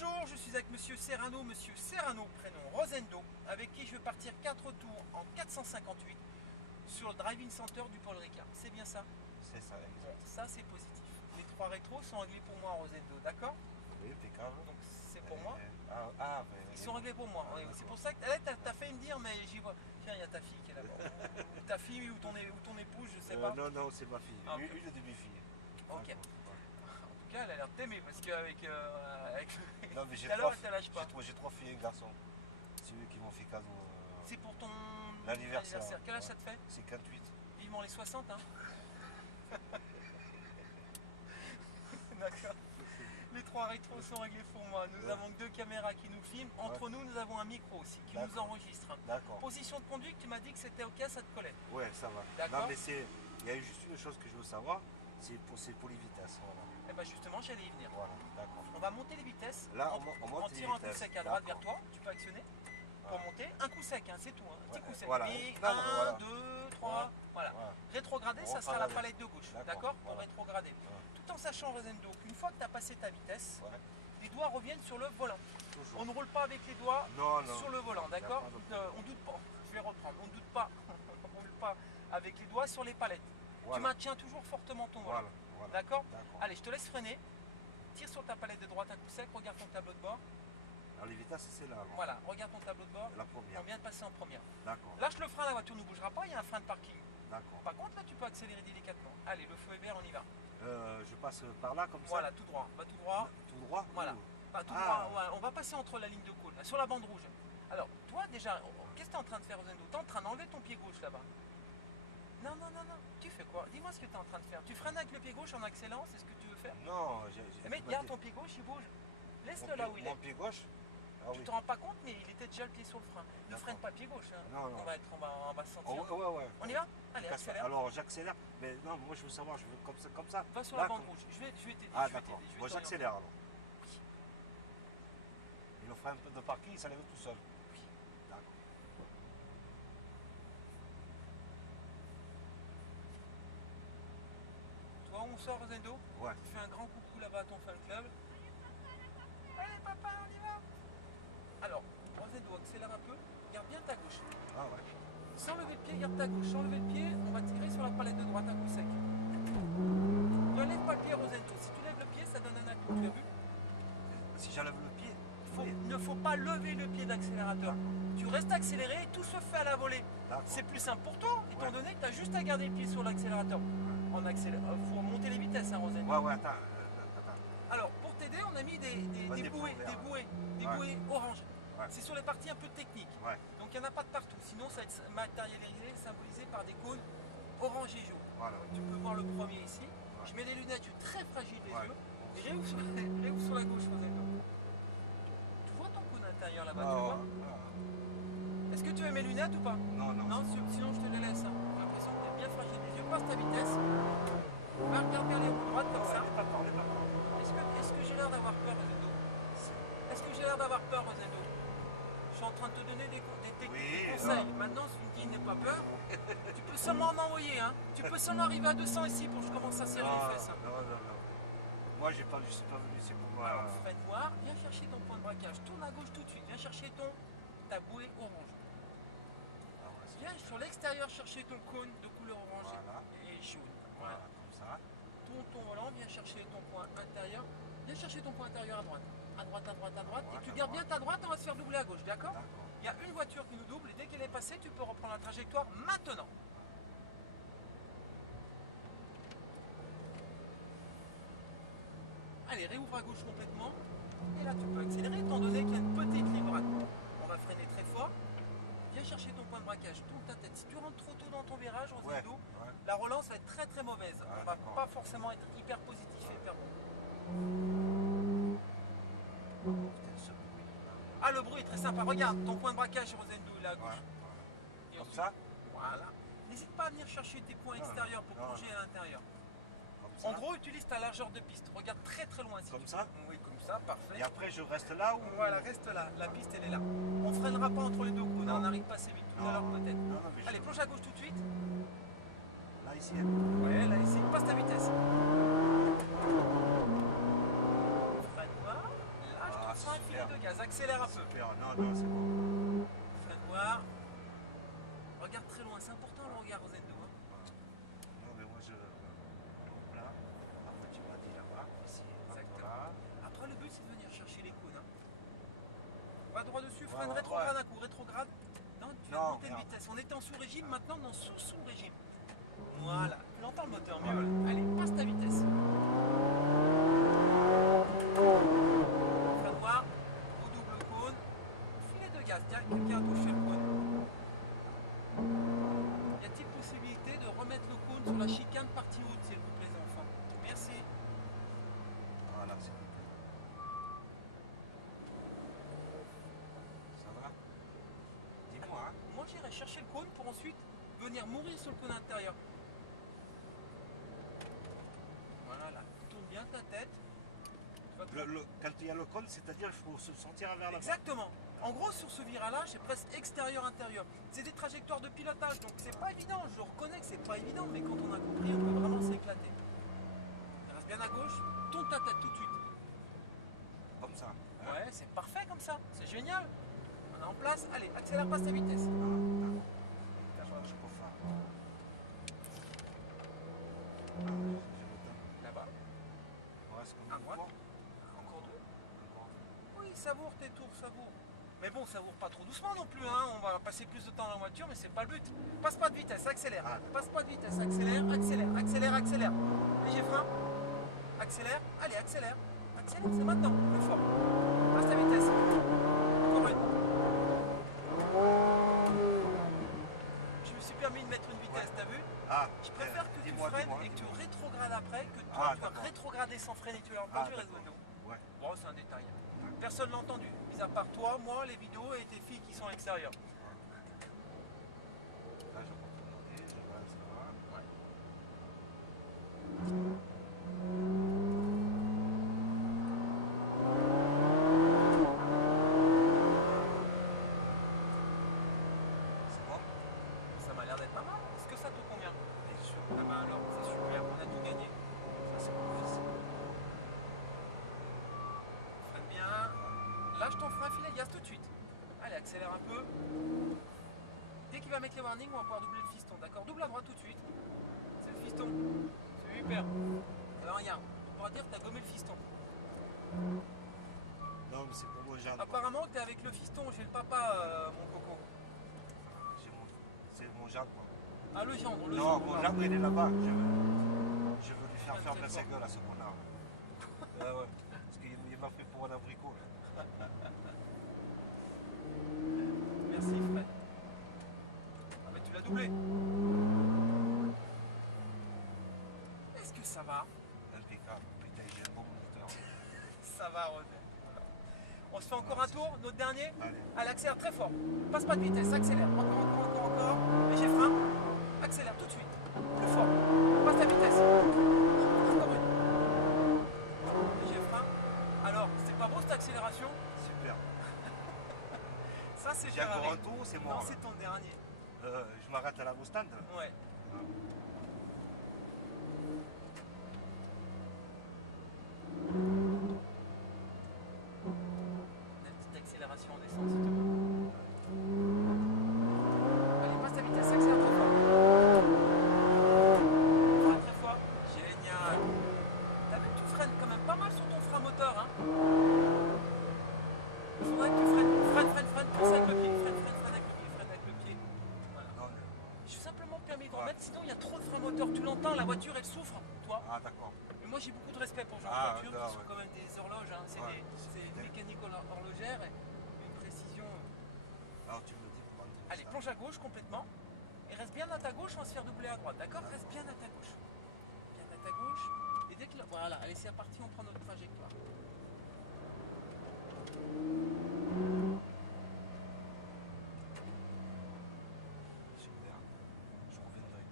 Bonjour, je suis avec Monsieur Serrano, prénom Rosendo, avec qui je vais partir 4 tours en 458 sur le driving center du Paul Ricard. C'est bien ça? C'est ça, exact. Ça c'est positif. Les 3 rétros sont réglés pour moi, Rosendo, d'accord? Oui, impeccable. Donc c'est pour moi. Ils sont réglés pour moi. Oui, c'est pour ça que t'as fait me dire, mais j'y vois. Tiens, il y a ta fille qui est là-bas. Ou ta fille ou ton épouse, je sais pas. Non, non, c'est ma fille. Ah, Une de mes filles. Ok. En tout cas, elle a l'air t'aimer parce qu'avec. Non, mais j'ai tout à l'heure, elle te lâche pas. J'ai 3 filles et un garçon. C'est eux qui m'ont fait cadeau. C'est pour ton L'anniversaire. Quel âge ça te fait? 58. Vivement les 60, hein. D'accord. Les 3 rétros sont réglés pour moi. Nous avons 2 caméras qui nous filment. Entre nous avons un micro aussi qui nous enregistre. D'accord. Position de conduite, tu m'as dit que c'était ok, ça te collait. Ouais, ça va. D'accord. Non, mais il y a juste une chose que je veux savoir, c'est pour les vitesses. Voilà. Et bien justement, j'allais y venir. Voilà, d'accord. On va monter les vitesses. Là, en monte les tirant un coup vitesses. sec à droite vers toi. Tu peux actionner pour monter. Un coup sec, hein, c'est tout. Un petit coup sec. Voilà. Et Non, non, 1, voilà. 2, 3. Voilà. Rétrograder, ça sera la palette de gauche. D'accord. Pour rétrograder. Tout en sachant, Rosendo, qu'une fois que tu as passé ta vitesse, les doigts reviennent sur le volant. Toujours. On ne roule pas avec les doigts sur le volant, d'accord? On doute pas. Je vais reprendre. On ne doute pas. On ne roule pas avec les doigts sur les palettes. Tu maintiens toujours fortement ton volant. D'accord? Allez, je te laisse freiner. Tire sur ta palette de droite un coup sec. Regarde ton tableau de bord. Alors les vitesses, c'est là. Alors. Voilà, regarde ton tableau de bord. La première. On vient de passer en première. D'accord. Lâche le frein, la voiture ne bougera pas. Il y a un frein de parking. D'accord. Par contre, là, tu peux accélérer délicatement. Allez, le feu est vert, on y va. Je passe par là comme ça. Voilà, tout droit. Va tout droit. Tout droit. Voilà. Pas tout droit. Ouais, on va passer entre la ligne de cône, là, sur la bande rouge. Alors, toi, déjà, qu'est-ce que tu es en train de faire, Rosendo? Tu es en train d'enlever ton pied gauche là-bas. Non, non, non, non. Tu fais quoi? Dis-moi ce que tu es en train de faire. Tu freines avec le pied gauche en accélérant, c'est ce que tu veux faire? Non, Mais garde ton pied gauche, il bouge. Laisse-le là où il est. Mon pied gauche? Tu te rends pas compte, mais il était déjà le pied sur le frein. Ne freine pas pied gauche. Hein. Non, non. On va se sentir. Ouais. On y va? Allez, accélère. Alors j'accélère, mais non, moi je veux savoir, je veux comme ça. Va sur la bande rouge. Je vais t'aider. Ah d'accord. Moi j'accélère alors. Oui. Et le frein de parking, il s'enlève tout seul. Oui. D'accord. Toi, on sort, Rosendo? Ouais. Tu fais un grand coucou là-bas à ton fan club. Allez, papa, on y va. Alors, Rosendo, accélère un peu. Garde bien ta gauche. Ah ouais. Sans lever le pied, garde ta gauche. Sans lever le pied, on va tirer sur la palette de droite un coup sec. Ne lève pas le pied, Rosendo. Si tu lèves le pied, ça donne un atout. Tu as vu? Si j'enlève le pied, Il ne faut pas lever le pied d'accélérateur. Tu restes accéléré et tout se fait à la volée. C'est plus simple pour toi, étant donné que tu as juste à garder le pied sur l'accélérateur. On accélère. Faut monter les vitesses, hein, Rosendo. Ouais, attends. Alors, pour t'aider, on a mis des bouées orange. Ouais. C'est sur les parties un peu techniques. Ouais. Donc, il n'y en a pas de partout. Sinon, ça va être matérialisé, symbolisé par des cônes orange et jaune. Voilà. Tu peux voir le premier ici. Ouais. Je mets les lunettes, je suis très fragile des yeux. Et réouvre sur la gauche, Rosendo. Tu vois ton cône intérieur là-bas, tu vois? Est-ce que tu as mes lunettes ou pas? Non. Non, sinon je te les laisse. Hein. J'ai l'impression que tu es bien fragile des yeux. Passe ta vitesse. Va regarder les roues droites comme ça. Est-ce que j'ai l'air d'avoir peur, Rosendo? Est-ce que j'ai l'air d'avoir peur, Rosendo? Je suis en train de te donner des conseils. Maintenant, si tu me dis n'aie pas peur, tu peux seulement m'envoyer. Hein. Tu peux seulement arriver à 200 ici pour que je commence à serrer les fesses. Non. Moi, je suis pas venu, c'est pour moi. Alors, freine noir, viens chercher ton point de braquage. Tourne à gauche tout de suite. Viens chercher ta bouée orange. Viens sur l'extérieur chercher ton cône de couleur orange et jaune. Voilà, comme ça. Tourne ton volant, viens chercher ton point intérieur. Viens chercher ton point intérieur à droite. À droite. Et tu gardes bien ta droite, on va se faire doubler à gauche, d'accord? Il y a une voiture qui nous double et dès qu'elle est passée, tu peux reprendre la trajectoire maintenant. Allez, réouvre à gauche complètement. Et là, tu peux accélérer étant donné qu'il y a une petite ligne droite. On va freiner très fort. Viens chercher ton point de braquage, tourne ta tête. Si tu rentres trop tôt dans ton virage, Rosendo, la relance va être très très mauvaise. On va pas forcément être hyper positif et hyper bon. Ah, le bruit est très sympa. Regarde, ton point de braquage, Rosendo, il est à gauche. Comme ça? Voilà. N'hésite pas à venir chercher tes points extérieurs pour plonger à l'intérieur. En gros, utilise ta largeur de piste. Regarde très très loin. Comme ça? Oui, comme ça, parfait. Et après, je reste là ou... Voilà, reste là. La piste, elle est là. On ne freinera pas entre les deux cônes. On n'arrive pas assez vite. Tout à l'heure, peut-être. Allez, plonge à gauche tout de suite. Là, ici. Ouais, là, ici. Passe ta vitesse. Freine pas. Là, je te sens Super. de gaz, accélère un peu. Super. Non, non, c'est bon. Freine voir. Regarde très loin, c'est important le regard aux endo. Hein. Non, mais moi je. Hop là. Après, tu m'as dit là-bas. Ici, Exactement. là. Après, le but c'est de venir chercher les cônes. Hein. Va droit dessus, freine Ouais, rétrograde un coup, rétrograde. Non, tu viens de Non, monter une merde. vitesse. On était en sous-régime, maintenant on est en sous-sous-régime. Voilà, tu l'entends le moteur mieux. Là. Allez, passe ta vitesse. Freine voir, au double cône, filet de gaz, tiens, quelqu'un a touché le cône. Y a-t-il possibilité de remettre le cône sur la chicane partie haute, s'il vous plaît, enfants? Merci. Voilà, c'est nickel. Ça va? Dis-moi, hein. Moi, j'irai chercher le cône pour ensuite venir mourir sur le cône intérieur. Voilà, tourne bien ta tête. Tu vas Quand il y a le cône, c'est-à-dire qu'il faut se sentir vers la Exactement. En gros, sur ce virage, c'est presque extérieur-intérieur. C'est des trajectoires de pilotage, donc c'est pas évident. Je reconnais que c'est pas évident, mais quand on a compris, on peut vraiment s'éclater. Reste bien à gauche, tourne ta tête tout de suite. Comme ça. Hein. Ouais, c'est parfait comme ça, c'est génial. On est en place, allez, accélère pas ta vitesse. Ah, je peux faire. Là-bas, Il reste à combien de droite. fois? Encore deux. Encore. Oui, savoure tes tours, savoure. Mais bon, savoure pas trop doucement non plus, hein. On va passer plus de temps dans la voiture, mais c'est pas le but. Passe pas de vitesse, accélère. Ah. Passe pas de vitesse, accélère, accélère, accélère, accélère. Léger frein. Accélère, allez, accélère. Accélère, c'est maintenant, plus fort. Passe ta vitesse. Encore une. Je me suis permis de mettre une vitesse, t'as vu? Ah, Je préfère que tu dis-moi, freines dis-moi, et que tu dis-moi. rétrogrades après, que toi Ah, tu vas d'accord. rétrograder sans freiner, tu l'as Ah, entendu, d'accord. réseau. Ouais. Bon, c'est un détail. Personne l'a entendu, mis à part toi, moi, les vidéos et tes filles qui sont à l'extérieur. Là, je peux te demander, je vois, ça va. Ouais. C'est bon? Ça m'a l'air d'être pas mal. Est-ce que ça te convient? Bien sûr. Ah bah alors, c'est super, on a tout gagné. Ça, c'est difficile. Freine bien. Lâche ton frein, filet de gaz tout de suite. Allez, accélère un peu. Dès qu'il va mettre les warnings, on va pouvoir doubler le fiston. D'accord? Double à droite tout de suite. C'est le fiston. C'est super. Alors regarde, on pourra dire que tu as gommé le fiston. Non, mais c'est pour moi, j'ai Apparemment, tu es avec le fiston chez le papa, mon coco. C'est mon gendre, quoi. Ah, le gendre, le Non, gendre. mon gendre, il est là-bas. Je veux lui faire Ouais, fermer très sa fort. gueule à ce connard. Ah ouais. Parce qu'il m'a pris pour un abricot, là. Merci Fred. Ah mais tu l'as doublé. Est-ce que ça va? Impeccable. Putain, j'ai un bon moniteur. Ça va, René. Voilà. On se fait encore un tour, notre dernier. Allez. Allez, accélère très fort. Passe pas de vitesse, accélère. Encore. Léger frein. Accélère tout de suite. Plus fort. Passe ta vitesse. Encore une. Léger frein. Alors, c'est pas beau cette accélération? Super. Ça, c'est J'ai encore Ferrari. un tour, c'est Non, mort. c'est ton dernier. Je m'arrête à la Mustang. Ouais. Une petite accélération en descente, s'il te plaît. Allez, passe ta vitesse, accélère très fort. Freine très fort. Génial. T'as vu que tu freines quand même pas mal sur ton frein moteur, hein? Il faudrait que tu freines, pense avec le pied, freine avec le pied. Voilà. Non, Je suis simplement permis d'en mettre, sinon il y a trop de frein moteur. Tu l'entends, la voiture elle souffre, toi. Ah, d'accord. Mais moi j'ai beaucoup de respect pour Jean Ah, voiture, d'accord, qui sont ouais. quand même des horloges, hein. C'est Ouais, c'est une c'est- mécanique horlogère et une précision. Alors, tu me dis pour prendre Allez, ça. plonge à gauche complètement. Et reste bien à ta gauche, on va se faire doubler à droite, d'accord? Reste bien à ta gauche. Bien à ta gauche. Et dès que voilà, allez, c'est parti, on prend notre trajectoire. Super. Je reviendrai.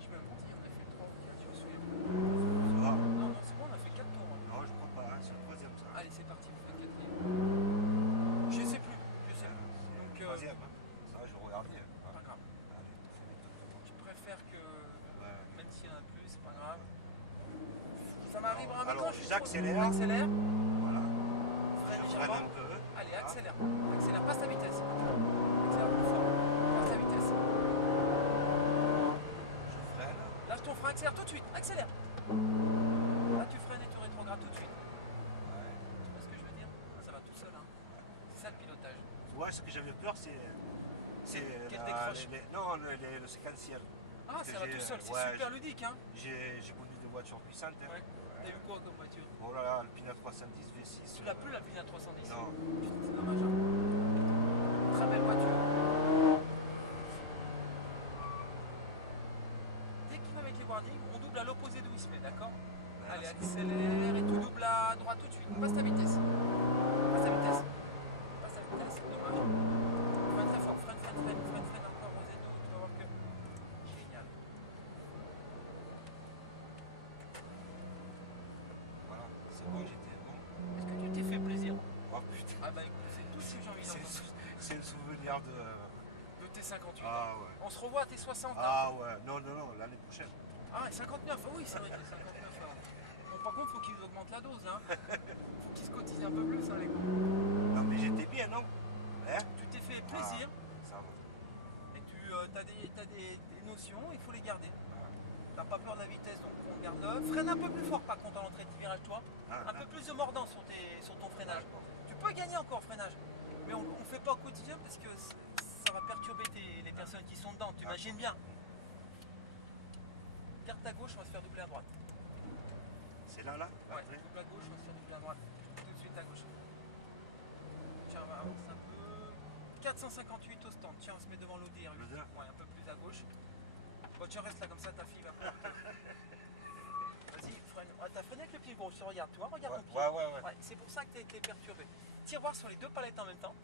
Je peux me mentir, on a fait 3 voitures sur les Ça va? Non, non, c'est bon, on a fait 4 tours. Hein. Non, je crois pas. Hein. C'est le troisième, ça. Allez, c'est parti, on fait le quatrième. Je sais plus, je sais plus. C'est Donc, le troisième. Hein. Ça, je regardais. Hein. pas grave. Allez, fais les trucs. Je préfère que, Ouais. même s'il y en a plus, c'est pas grave. Ça m'arrivera Alors, maintenant, je suis j'accélère. trop- Accélère. Voilà. Freine Je légèrement. freine devant. un peu. Allez, Ah. accélère. Accélère, passe ta vitesse. Accélère plus fort. Passe ta vitesse. Je freine. Lâche ton frein, accélère tout de suite. Accélère. Là, tu freines et tu rétrogrades tout de suite. Ouais. Tu vois ce que je veux dire? Ça va tout seul. Hein. C'est ça le pilotage. Tu vois, ce que j'avais peur, c'est Qu'elle décroche. non, le séquentiel. Ah, Parce que ça va j'ai- tout seul. C'est ouais, super ludique. Hein. J'ai conduit des voitures puissantes. Hein. Ouais. T'as eu quoi comme voiture? Oh là là, Alpina 310 V6. Tu l'as plus la Pina 310? Non. Putain, c'est dommage. Hein. Très belle voiture. Dès qu'il va avec les warnings, on double à l'opposé d'où il se met, d'accord? Allez, accélère et tu doubles à droite tout de suite. Passe ta vitesse. Passe ta vitesse. Passe ta vitesse, dommage. Freine très fort, freine encore Rosetto, tu vas voir que. Génial. Voilà, c'est bon, j'étais bon. Est-ce que tu t'es fait plaisir? Oh putain, Ah bah écoute, c'est tout ce que j'ai envie d'entendre. c'est le souvenir de. Le T58. Ah ouais. On se revoit à T60. Hein. Ah ouais, non, l'année prochaine. Ah, et 59, ah oui, c'est vrai que les 59. Bon, par contre, faut qu'ils augmentent la dose. Hein. Faut qu'ils se cotisent un peu plus, hein, les gars. Non, mais j'étais bien, non? Hein? Tu t'es fait plaisir Ça va. et tu as des notions, il faut les garder. T'as pas peur de la vitesse, donc on garde-le. Freine un peu plus fort, par contre, à l'entrée de virage, toi. Un peu plus de mordant sur ton freinage. Tu peux gagner encore en freinage, mais on ne fait pas au quotidien parce que ça va perturber les personnes qui sont dedans. Tu imagines bien. Garde ta gauche, on va se faire doubler à droite. C'est là, là? Ouais, Après double à gauche, on va se faire doubler à droite. Tout de suite à gauche. Tiens, on va avancer un peu. 458 au stand. Tiens, on se met devant l'ODR. Le deux. Ouais, un peu plus à gauche. Bon, tu restes là comme ça, ta fille va pouvoir te... Vas-y, freine. Ouais, t'as freiné avec le pied gauche. Regarde, toi, regarde ton pied. Ouais. C'est pour ça que t'as été perturbé. Tire voir sur les deux palettes en même temps.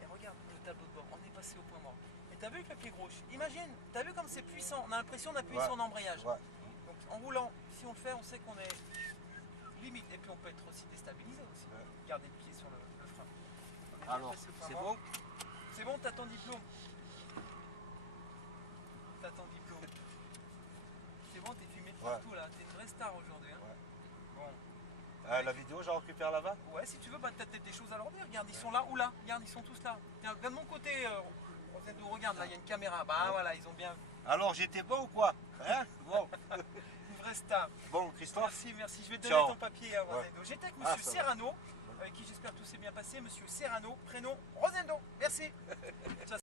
Et regarde le tableau de bord. On est passé au point mort. Et t'as vu avec le pied gauche? Imagine, t'as vu comme c'est puissant. On a l'impression d'appuyer sur l'embrayage. Ouais. Donc en roulant, si on le fait, on sait qu'on est limite. Et puis on peut être aussi déstabilisé aussi. Ouais. Garder le pied sur le frein. On est bien Alors, passé au point c'est mort. bon? C'est bon, t'as ton diplôme. T'as ton diplôme. C'est bon, t'es filmé de partout là. T'es une vraie star aujourd'hui. Hein. Ouais. Bon. La vidéo, j'en récupère là-bas? Ouais, si tu veux, bah, t'as peut-être des choses à leur dire. Regarde, ils sont là ou là. Regarde, ils sont tous là. Tiens, viens de mon côté. Regarde, là, il y a une caméra. Bah voilà, ils ont bien. Alors, j'étais bon ou quoi? Hein? Bon. Une vraie star. Bon, Christophe? Merci. Je vais te donner Ciao. ton papier à Rosendo. J'étais avec monsieur ça va. Serrano, avec qui j'espère que tout s'est bien passé. Monsieur Serrano, prénom Rosendo. Merci. Ciao.